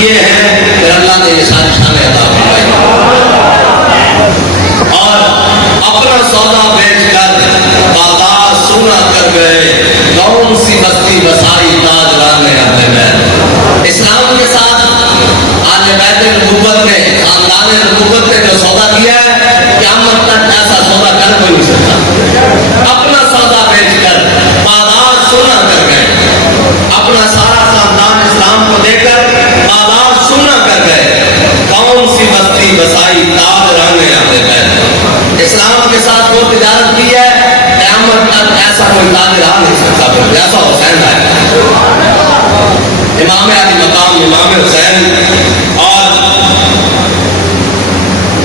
دیے ہیں پھر اللہ نے یہ ساری شانیں عطا فرمائی. اور اپنا سودا بیچ کر بازار سونا کر گئے، کون سی بستی بسائی تاجران نے اہل بیت. اسلام کے ساتھ آل بیت نبوت نے، خاندان نبوت نے جو سودا کیا ہے، قیامت تک ایسا سودا کر کوئی نہیں سکتا. اپنا سودا بیچ کر بازار سونا کر گئے، اپنا سارا خاندان اسلام کو دے کر بازار سونا کر گئے، کون سی بستی بسائی تاجران نے اہل بیت. اسلام کے ساتھ وہ تجارت کی ہے، قیامت تک ایسا کوئی تاجر آ نہیں سکتا جیسا حسین ہے. امام علی مقام امام حسین اور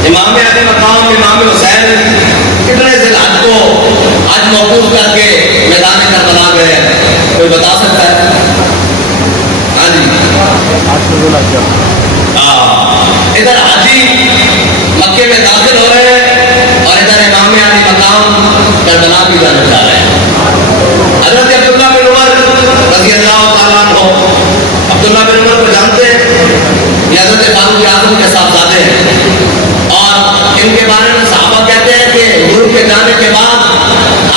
امام علی مقام امام حسین کتنے ذی الحج کو حج موقوف کر کے میدان کربلا گئے، کوئی بتا سکتا ہے؟ ہاں جی، ادھر حاجی مکے میں داخل ہو رہے ہیں اور ادھر امام علی مقام کربلا کی جانے جا رہے ہیں. حضرت عبداللہ بن عمر رضی اللہ تعالیٰ عنہ، عبداللہ بن عمر کو جانتے ہیں، یہ حضرت فاروق اعظم کے صاحبزادے ہیں اور ان کے بارے میں صحابہ کہتے ہیں کہ حضور کے جانے کے بعد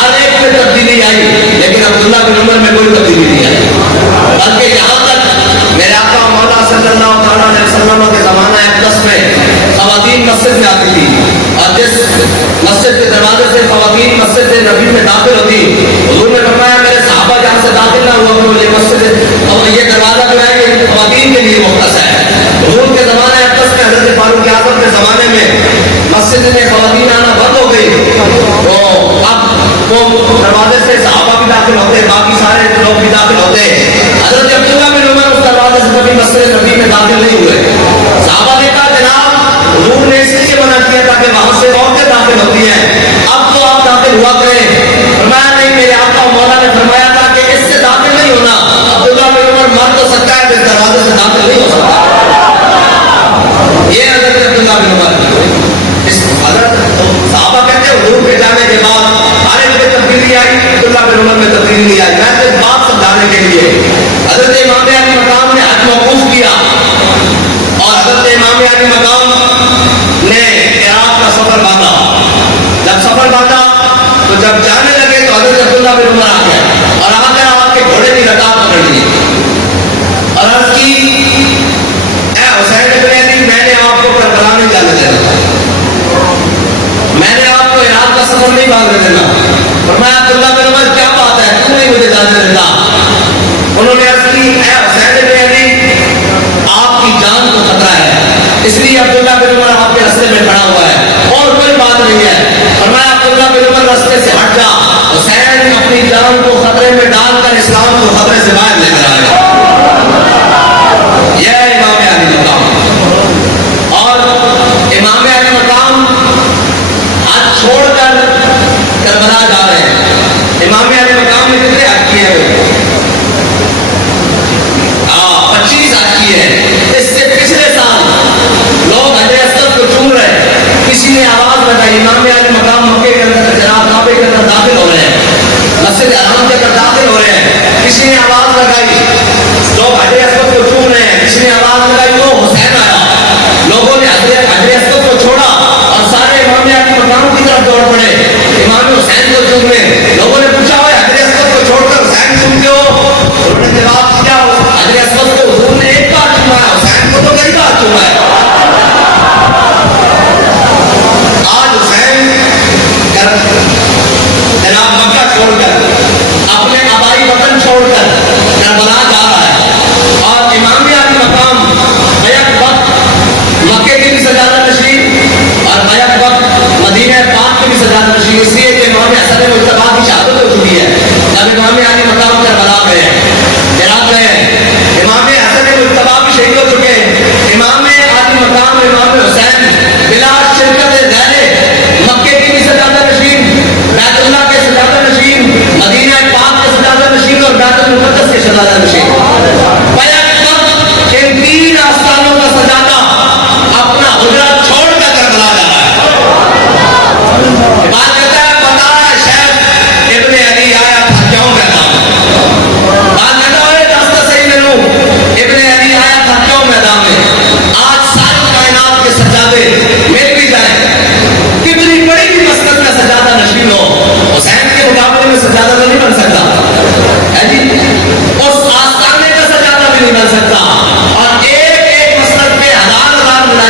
ہر ایک میں تبدیلی آئی لیکن عبداللہ بن عمر میں کوئی تبدیلی نہیں آئی، بلکہ یہاں تک میرے آقا مولا صلی اللہ تعالیٰ علیہ وسلم کے زمانہ اقدس میں خواتین مسجد میں آتی تھی اور جس مسجد کے دروازے سے خواتین مسجد نبی میں داخل ہوتی، حضور نے فرمایا میرے صحابہ جہاں سے داخل نہ ہوا کرو، یہ مسجد اور یہ دروازہ جو ہے یہ خواتین کے لیے مختص ہے. حضور کے زمانے اقدس میں حضرت فاروق اعظم کے زمانے میں مسجد میں خواتین آنا بند ہو گئی، تو اب وہ دروازے سے صحابہ بھی داخل ہوتے، باقی سارے لوگ بھی داخل ہوتے. حضرت عبداللہ بن عمر اس دروازے سے کبھی مسجد نبی میں داخل نہیں ہوئے. صحابہ نے کہا جناب حضور نے اس لیے منع کیا تاکہ وہاں سے عورتیں داخل ہوتی ہیں، اب تو آپ داخل ہوا کریں. فرمایا نہیں، میرے آقا مولا نے فرمایا تھا کہ اس سے داخل نہیں ہونا. عبداللہ بن عمر مر تو سکتا ہے، اس دروازے سے داخل نہیں ہو سکتا. یہ حضرت عبداللہ بن عمر. اس حضرت صحابہ کہتے ہیں حضور کے جانے کے بعد ہر ایک میں تبدیلی آئی، عبداللہ بن عمر میں تبدیلی نہیں آئی. میں تو اس بات سمجھانے کے لیے حضرت امام علی مقام نے حج موقوف کیا اور حضرت امام علی مقام نے عراق کا سفر باندھا. جب سفر باندھا تو جب جانے لگے تو حضرت عبداللہ بن عمر آ گئے اور آ کر آپ کے گھوڑے کی رکاب پکڑ لی اور عرض کی اے حسین ابن علی، میں نے آپ کو کربلا نہیں جانے دینا، میں نے آپ کو عراق کا سفر نہیں باندھنے دینا. فرمایا عبداللہ بن عمر کیا بات ہے، کیوں نہیں مجھے جانے دیتا؟ انہوں نے عرض کی اے حسین ابن علی، آپ کی جان کو خطرہ ہے، اس لیے عبداللہ بن عمر آپ کے راستے میں کھڑا ہوا ہے اور کوئی بات نہیں ہے. فرمایا عبداللہ بن عمر راستے سے ہٹ جا. حسین اپنی جان کو خطرے میں ڈال کر اسلام کو خطرے سے باہر لے کر آئے. یہ ہے امام علی مقام. اور امام علی مقام حج چھوڑ کر کربلا جا رہے ہیں. امام علی مقام نے کتنے حج کیے ہیں؟ 25 حج کیے ہیں. اس سے پچھلے سال لوگ حجر اسود کو چوم رہے ہیں، کسی نے آواز لگائی امام علی مقام مکے کے اندر جناب کعبے کے اندر داخل ہو رہے ہیں، مسجد حرام کے اندر داخل ہو رہے ہیں. کسی نے آواز لگائی، لوگ حجر اسود کو چوم رہے ہیں، کسی نے آواز لگائی وہ حسین آیا. لوگوں نے حجر اسود کو چھوڑا اور سارے امام علی مقام کی طرف دوڑ پڑے امام حسین کو چومنے. لوگوں نے پوچھا ہوئے حجر اسود کو چھوڑ کر حسین چومتے ہو؟ انہوں نے جواب دیا حجر اسود کو حضور نے ایک بار چوما ہے، حسین کو تو کئی بار چوما ہے. آج حسین جناب مکہ چھوڑ کر اپنے آبائی وطن چھوڑ کر کربلا جا رہا ہے اور امام علی مقام بیک وقت مکے کی بھی سجادہ نشین اور بیک وقت مدینہ پاک کی بھی سجادہ نشین، اس لیے کہ امام حسن مجتبیٰ کی شہادت ہو چکی ہے. جب امام علی مقام کربلا گئے ہیں، عراق گئے ہیں، امام حسن مجتبیٰ بھی شہید ہو چکے ہیں. امام علی مقام امام حسین بلا شرکت ذیل مکے کی بھی سجادہ نشین، بیت اللہ کے سجادہ نشین، مدینہ پاک کے سجادہ نشین اور بیت المقدس کے سجادہ نشین. بیک وقت ان 3 آستانوں کا سجادہ اپنا حجرہ چھوڑ کر کربلا جا رہا ہے. بات کہتا ہے پتا ہے شیخ ابن علی آیا تھا کیوں کہتا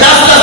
10-10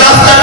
10-10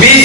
20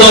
2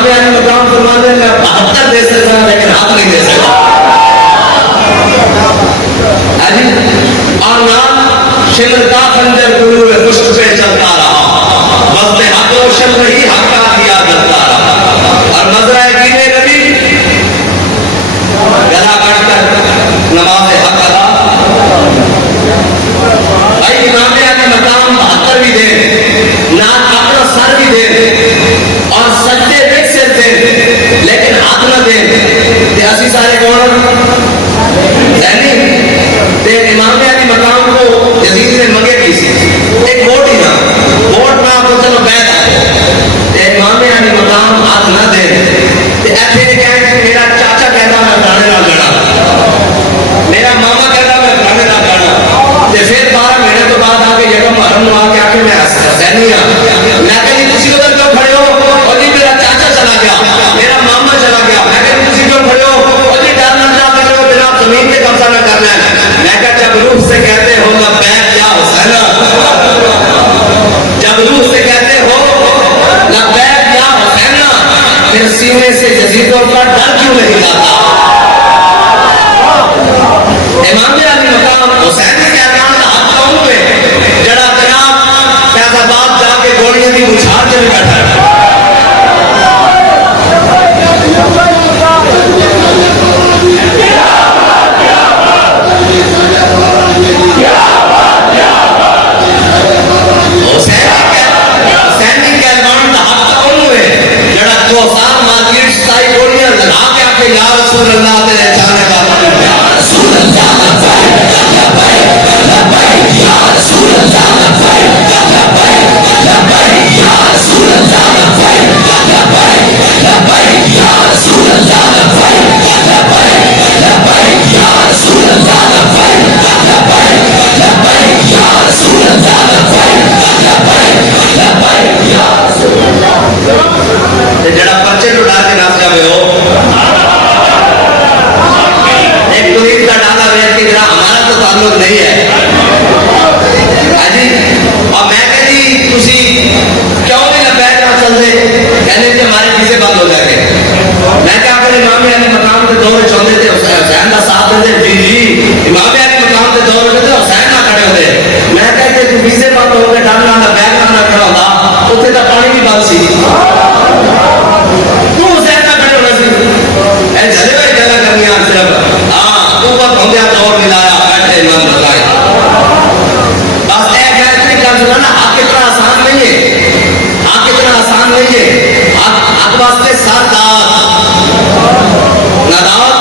امام علی مقام فرماتے ہیں میں 72 دے سکتا ہوں لیکن ہاتھ نہیں دے سکتا. اور نام شمر کا خنجر گلو خشک پہ چلتا رہا وقت حق روشن رہی حق کا دیا کرتا رہا. اور نظرہ دین نبی گلا کاٹ کر نماز حق ادا. بھائی امام علی مقام 72 بھی دے نہ اپنا سر بھی دے اور سجدے دیکھ سکتے لیکن ہاتھ نہ دے تے اسی سارے کون ذہنی تے امام علی مقام کو یزید نے مگے کی سی ایک ووٹ ہی نہ ووٹ نہ کو چلو بیٹھ تے امام علی مقام ہاتھ نہ دے تے ایتھے کہے میرا چاچا کہتا میں گانے نہ گانا میرا ماما کہتا میں گانے نہ گانا تے پھر 12 مہینے تو بعد آ کے یکم محرم نو آ کے آ کے میں حسینی ہاں میں کہیں تسی ادھر کیوں کھڑے ہو اور جی میرا چاچا چلا گیا میرا ماما چلا گیا میں کہیں تسی کیوں کھڑے ہو اور جی ڈر نہ جا کے جناب زمین پہ قبضہ نہ کرنا ہے. میں کہا جب روح سے کہتے ہو لبیک یا حسین جب روح سے کہتے ہو لبیک یا حسین پھر سینے سے یزیدوں کا ڈر کیوں نہیں جاتا. امام علی مقام حسین کے اعلان کا حق کون پہ جڑا جناب فیض آباد جا کے گولیاں دی بچھاڑ کے بھی بیٹھا ہے. حسین کے اعلان کا حق کون ہوئے جڑا 2 سال مارکیٹ سائی گولیاں لگا کے آ کے یا رسول اللہ تیرے چاہنے کا جڑا پرچے تو ڈال کے ناس جاوے ہو ایک توحید کا ڈالا ہوئے کہ جڑا ہمارا تو تعلق نہیں ہے اور میں کہ جی تسی کیوں نہیں لبیک نہ چل دے کہنے کہ ہمارے ویزے بند ہو جائیں گے. میں کہا کہ امام علی مقام کے دور چاہتے تھے حسین کا ساتھ دے جی جی امام علی مقام کے دور میں حسین نہ کھڑے ہوتے. میں کہا کہ ویزے بند ہو گئے ڈالنا لبیک نہ کھڑا ہوتا اتنے کا پانی بھی بند سی تو حسین نہ کھڑے ہونا سی اے جلے بھائی جگہ کرنی آن صرف ہاں تو پر ہم دیا دور ملایا بیٹھے امام بتائے بس ایک ہے اتنی کام سنا نا حق اتنا آسان نہیں ہے حق اتنا آسان نہیں ہے حق واسطے ساتھ نداد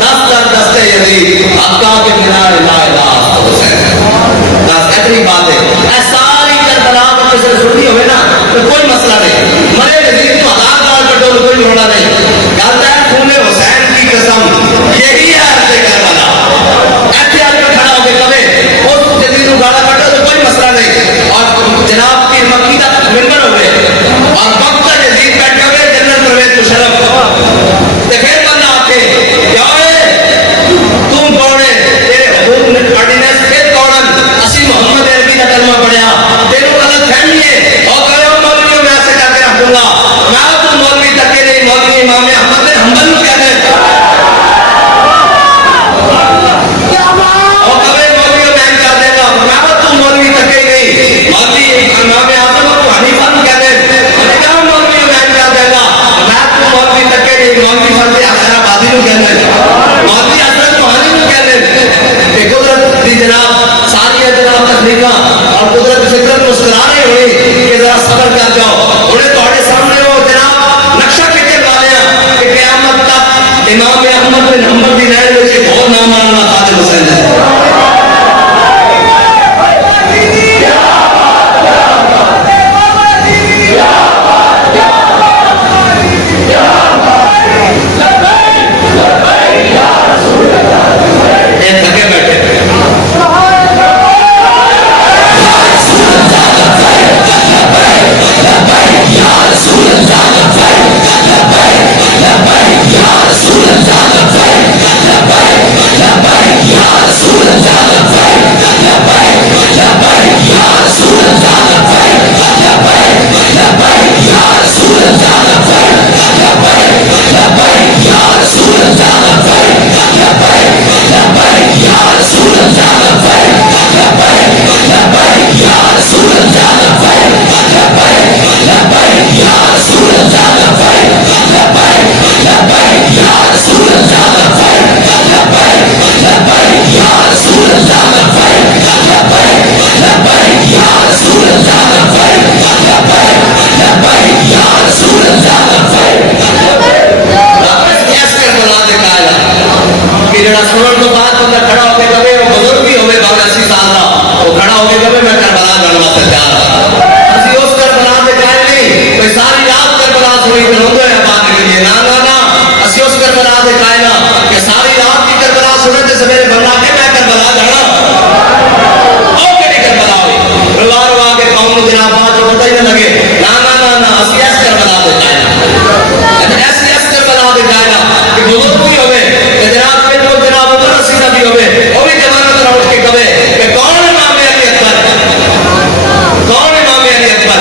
دست در دستے یزید حقا کے منار لا الہ حسین بس اتنی بات ہے. اے ساری کربلا میں کسی سنی ہوئے نا تو کوئی مسئلہ نہیں مرے یزید کو 1000 بار کٹو تو کوئی ہونا نہیں. کہتا ہے خون حسین کی قسم یہی ہے عرض کربلا ایسے آدمی کھڑا ہو کے کبھی اس یزید کو گالا کٹو تو کوئی مسئلہ نہیں. اور جناب پیر مکی کا منبر ہوئے اور وقت کا یزید بیٹھے ہوئے جنرل پرویز تو شرف تو پھر بندہ آ کے کیا ہے تم کون ہے تیرے حقوق آرڈیننس پھر کون اسی محمد عربی کا کلمہ پڑھیا تیرے غلط فہمی ہے اور کرے مولویوں میں ایسے کر کے رکھ دوں گا میں تو مولوی تک نہیں مولوی امام احمد بن حنبل کو کہتے ہیں اور کبھی مولویوں میں کر دے گا میں تو مولوی تک نہیں مولوی امام اعظم کو حنیفہ کو کہتے ہیں کیا مولوی میں کر دے گا میں تو مولوی تک نہیں مولوی فضل حسین آبادی کو کہتے ہیں مولوی حضرت موہانی کو کہتے ہیں کہ قدرت دی جناب ساری جناب تخلیقہ اور قدرت فطرت مسکرا نہیں ہوئی کہ ذرا صبر کر جاؤ انہیں تھوڑے سامنے جناب بات جو پتہ ہی نہ لگے نا نا نا نا اسی ایس کربلا دے جائے ایسی ایس کربلا دے جائے کہ بزرگ بھی ہوئے کہ جناب پھر وہ جناب ادھر سیدھا بھی ہوئے وہ بھی جمانہ طرح اٹھ کے کہے کہ کون امام علی اکبر کون امام علی اکبر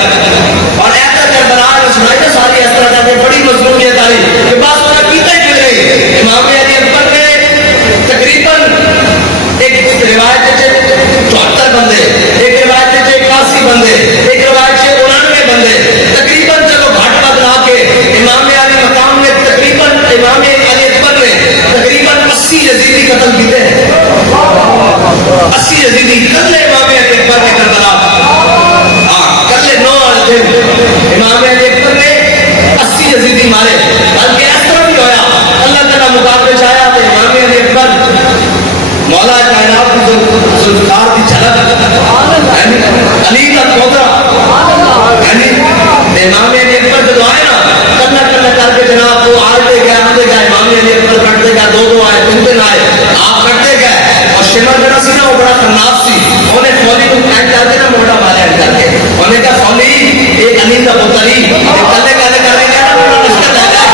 اور ایسا کربلا نے سنائی تو ساری اس طرح کہ بڑی مضمونیت آئی کہ بات انہوں کیتا ہی مل رہی امام علی اکبر نے تقریباً ایک روایت سے 74 بندے ایک روایت سے 81 بندے ایک روایت سے 99 بندے تقریباً چلو گھٹ بد لا کے امام علی مقام نے تقریباً امام علی اکبر نے تقریباً 80 یزیدی قتل کیتے ہیں 80 یزیدی کلے امام علی اکبر نے کربلا کلے 9 دن امام علی اکبر نے 80 یزیدی مارے بلکہ اس طرح بھی ہویا اللہ تعالیٰ مقابلے چاہیا تو امام علی اکبر مولا کائنات کی ذوالفقار کی جھلک علی کا پوترا یعنی امام علی اکبر جو آئے نا کلنا کلنا کر کے جناب وہ آتے گئے امام علی اکبر کرتے گئے 2 آئے 3 آئے آپ کرتے گئے اور شمر جنا سی نا وہ بڑا خناف سی انہیں فولی کو پینٹ کر کے نا موٹا مارے کر کے انہیں کہا فولی ایک علی کا پوتری کلے کہنے کر رہے ہیں نا رشتہ لے جائے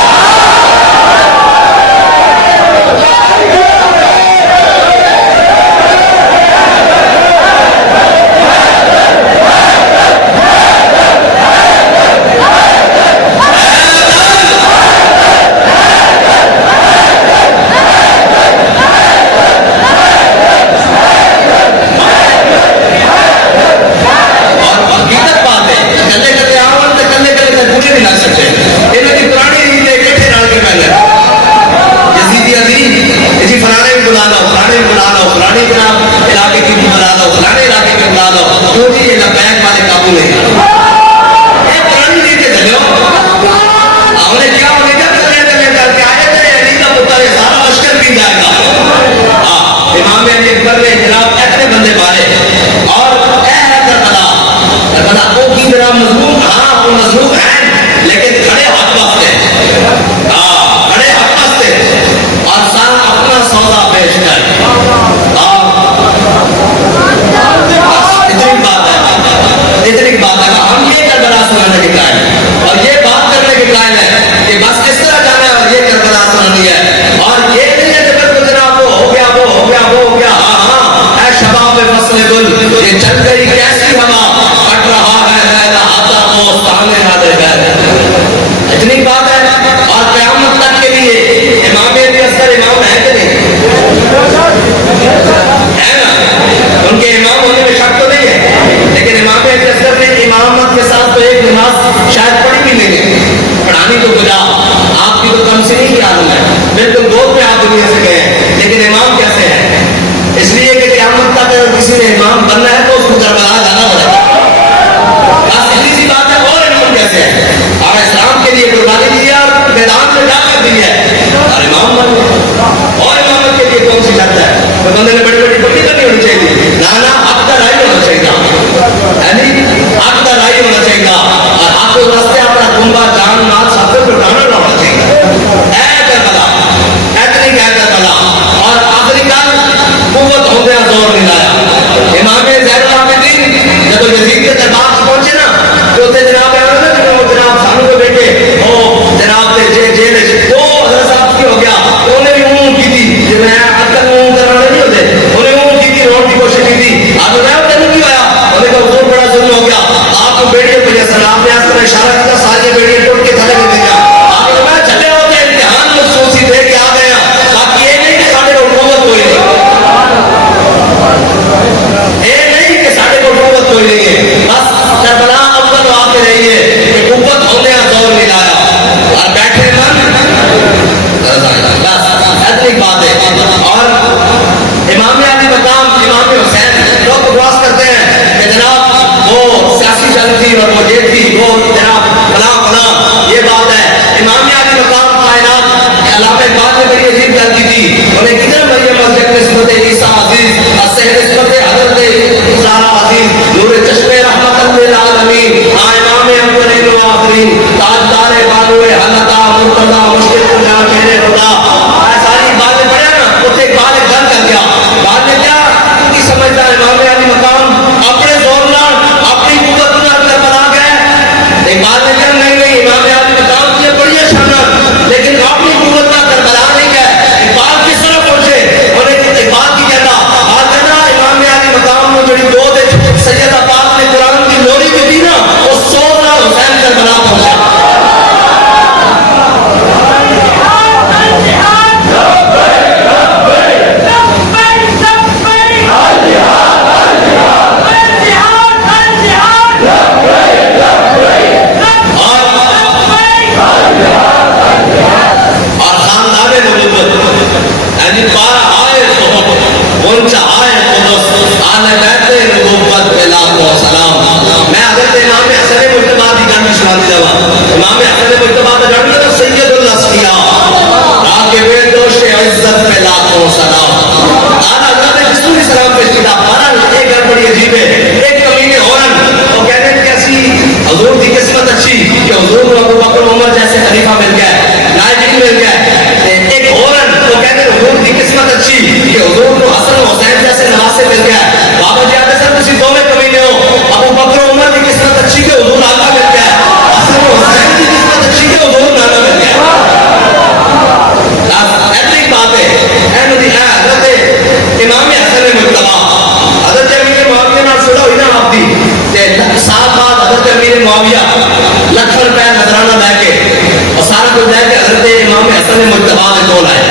حسن مجتبی کے کول آئے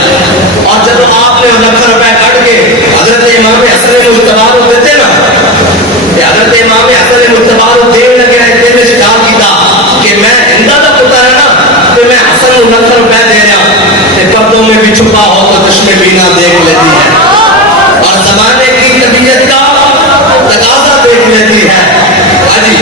اور جب آپ نے لکھ روپے کٹ کے حضرت امام حسن مجتبی کو دیتے نا حضرت امام حسن مجتبی کو دین لگے دل میں خیال کیتا کہ میں ہندا دا پتر ہے نا تو میں حسن کو لکھ روپے دے رہا کہ قبضوں میں بھی چھپا ہو تو چشم بینا دیکھ لیتی ہے اور زمانے کی طبیعت کا تقاضا دیکھ لیتی ہے حاجی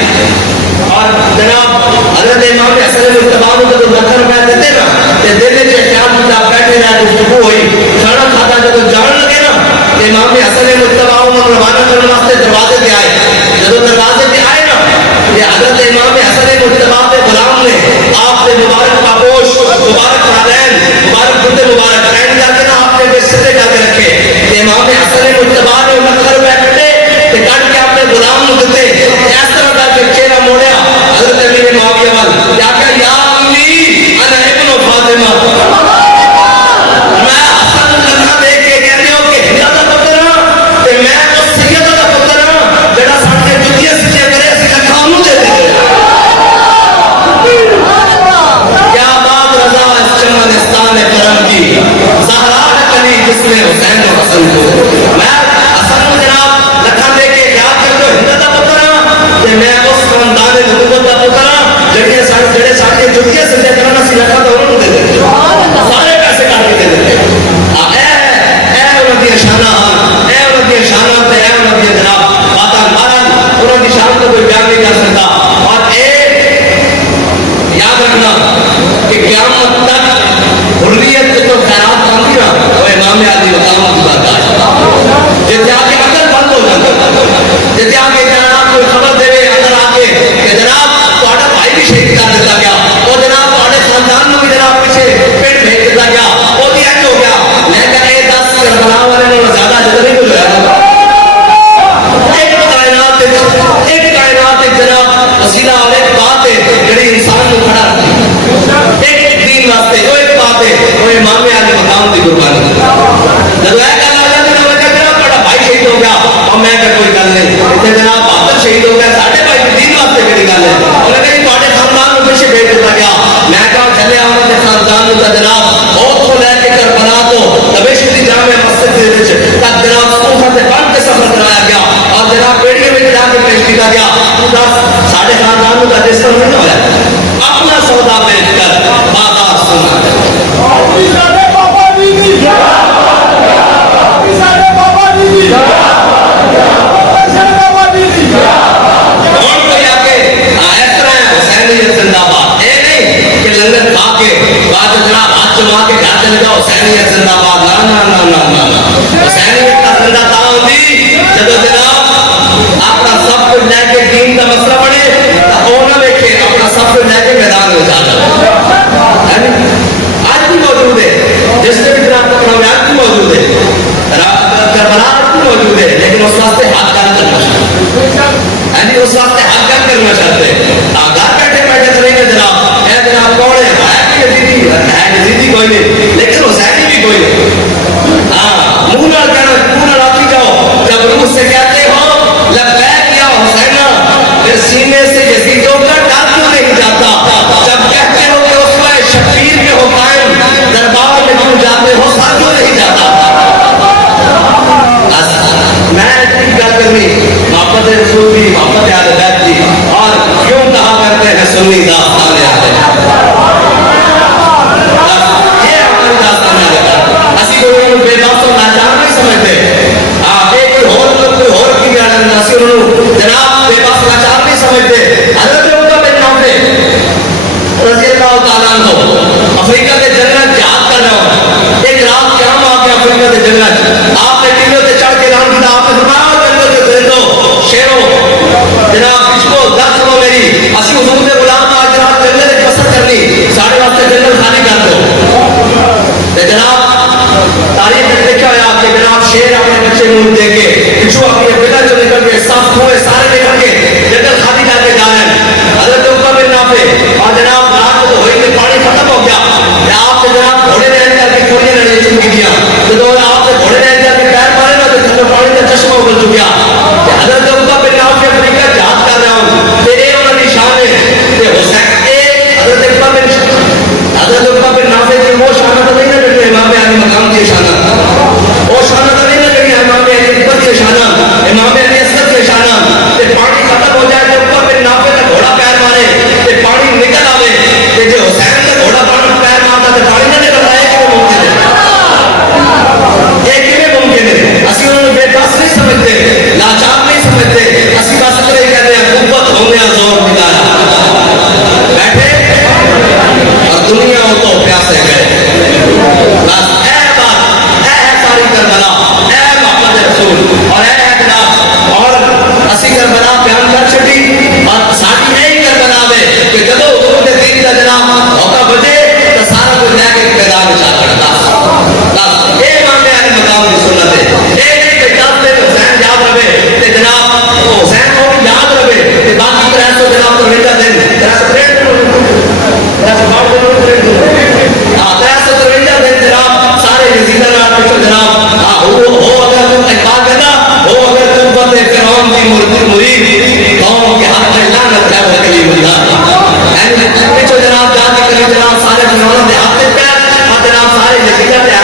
اور جناب حضرت امام حسن مجتبی کو جب لکھ روپے دیتے نا کہ دل میں خیال کیتا بیٹھے رہے گفتگو ہوئی کھانا کھاتا جب جان لگے نا کہ امام حسن مجتبی کو روانہ کرنے واسطے دروازے پہ آئے جب دروازے پہ آئے نا یہ حضرت امام حسن مجتبی کے غلام نے آپ سے مبارک پاپوش مبارک نالین مبارک خود مبارک اینڈ کر کے نا آپ نے بے سرے کر کے رکھے کہ امام حسن مجتبی نے لکھ روپے کٹے کہ کٹ کے آپ نے غلام کو دیتے اس طرح کا کہ چہرہ موڑیا حضرت امیر معاویہ وال کیا کہ یا امی انا ابن فاطمہ میں حسن لکھا دیکھ کے کہتے ہو کہ ہندا دا پتر ہاں تے میں اس سید دا پتر ہاں جڑا ساڈے جتیاں سچے کرے اسی لکھا انہوں دے دے کیا بات رضا اس چمنستان کرم کی زہرا کلی جس نے حسین و حسن کو میں حسن کو جناب لکھا دے کے یاد کر دو ہندا دا پتر ہاں تے میں اس خاندان نبوت دا پتر ہاں جڑے ساڈے جتیاں سچے کرن اسی لکھا تو انہوں دے دے سارے پیسے کاٹ کے دے دے اے انہاں دی شاناں تے اے انہاں دی جناب باتاں مارن انہاں دی شان کو کوئی بیان نہیں کر سکتا اور اے یاد رکھنا کہ قیامت تک حریت تو خیرات آتی نا وہ امام علی مقام کی بات ہے جیسے آگے اگر بند ہو جاتا جیسے آگے جناب کوئی خبر دے اگر آگے کہ جناب تہاڈا بھائی بھی شہید کر دیتا گیا اور جناب تہاڈے خاندان نو بھی جناب پیچھے پیٹ بھیج دیتا گیا وہ بھی ایج ہو گیا لیکن یہ 10 کربلا والے نے زیادہ جدر نہیں کچھ ہوا ایک کائنات جناب وسیلہ اور ایک بات ہے جڑی انسان کو کھڑا رکھتی ایک دین واسطے وہ ایک بات ہے وہ امام علی مقام کی قربانی جب یہ گل آ جاتی ہے کہ جناب تہاڈا بھائی شہید ہو گیا اور میں کہ کوئی گل نہیں تے جناب بہادر شہید ہو گیا ساڈے بھائی دین واسطے کہڑی گل ہے انہوں نے کہا تہاڈے خاندان نو پیچھے بھیج دیتا گیا میں کہا چلے آؤں تے خاندان نو جناب بہت کو لے کے کربلا تو دمشق دی جامع مسجد دے وچ تک جناب صوفہ تے بن کے سفر کرایا گیا اور جناب بیڑیے میں جا کے پیش کیا گیا تو دس ساڈے خاندان نو رجسٹر نہیں ہویا اپنا سودا بیچ کر بازار سنا ساڈے بابا جی دی ساڈے بابا جی دی ساڈے بابا جی دی کون کوئی آ کے اس طرح حسینیت زندہ باد اے نہیں کہ لنگر کھا کے بعد جناب ہاتھ جما کے گھر چلے جاؤ حسینیت زندہ باد نا نا نا نا نا حسینیت کا زندہ تا ہوندی جب جناب اپنا سب کچھ لے کے دین کا مسئلہ بنے تو وہ نہ دیکھے اپنا سب کچھ لے کے میدان میں جا جائے آج بھی موجود ہے جس میں بھی جناب پروگرام آج بھی موجود ہے کربلا آج بھی موجود ہے لیکن اس واسطے ہاتھ کام کرنا چاہتے اس واسطے ہاتھ کام کرنا چاہتے گھر بیٹھے بیٹھے چلیں گے جناب اے جناب کون ہے یزیدی کوئی نہیں لیکن حسینی بھی کوئی نہیں ہاں منہ نہ راکھی جاؤ جب روح سے کہتے ہو لبیک یا حسینہ پھر سینے سے یزیدوں کا ڈر کیوں نہیں جاتا جب کہتے ہو کہ اس میں شبیر میں ہو قائم دربار میں کیوں جاتے ہو ساتھ کیوں نہیں جاتا میں اتنی گل کرنی محبت رسول کی محبت اہل بیت کی اور کیوں کہا کرتے ہیں سنی داستان اہل بیت یہ ہماری داستان اہل بیت اسی کوئی بے باس و لاچار نہیں سمجھتے جناب بے باس لاچار نہیں سمجھتے حضرت عمر بن نافع رضی اللہ تعالیٰ عنہ افریقہ کے جنگل جہاد کر رہے ہو ایک رات قیام آ گیا افریقہ کے جنگل آپ نے ٹیلوں سے چڑھ کے اعلان کیا آپ نے فرمایا جنگل کے درندوں شیروں جناب بچھو دس سنو میری اسی حضور کے غلام آج رات جنگل ایک بسر کرنی ساڑھے واسطے جنگل خالی کر دو جناب تاریخ میں دیکھا ہے آپ کے جناب شیر اپنے بچے نون دے کے بچھو اپنے بیٹا جو نکل کے صاف ہوئے سارے نکل کے جنگل خالی کر کے جا رہے ہیں حضرت عمر بن نافع اور جناب رات کو ہوئی میں پانی ختم ہو گیا آپ سے جناب گھوڑے نے کر کے چوڑیاں لڑی چمکی دیا جب آپ سے گھوڑے پچھو جناب جان کے قریب جناب سارے مسلمانوں کے ہاتھ پہ اور جناب سارے نتیجہ